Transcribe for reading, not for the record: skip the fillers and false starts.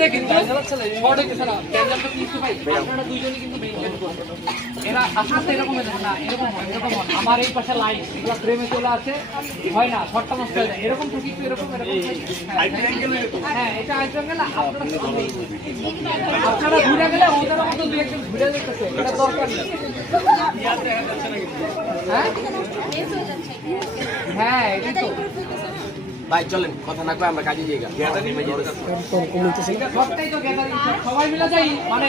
শর্টে কিন্তু ট্যানজেন্টটা কিন্তু ভাই আপনারা দুইজনই কিন্তু মেইনটেইন করবেন। এরা আস্তে এরকম না, এরকম হয়, এরকম হয়। আমার এই পাশে লাইন এগুলো ফ্রেমে চলে আসে, হয় না, শর্টটা নষ্ট হয়ে যায়। এরকম ঠিক একটু এরকম হ্যাঁ, এটা আইটেম গেলে আপনারা ঘুরে গেলে ওদের মতো দুই একজন ঘুরে যেতেছে, এটা দরকার নেই। হ্যাঁ, এটাই তো ভাই চলেন কথা না কই আমরা কাজে যাই গা। সবটাই তো গ্যাদারিং, সবাই মিলে যাই মানে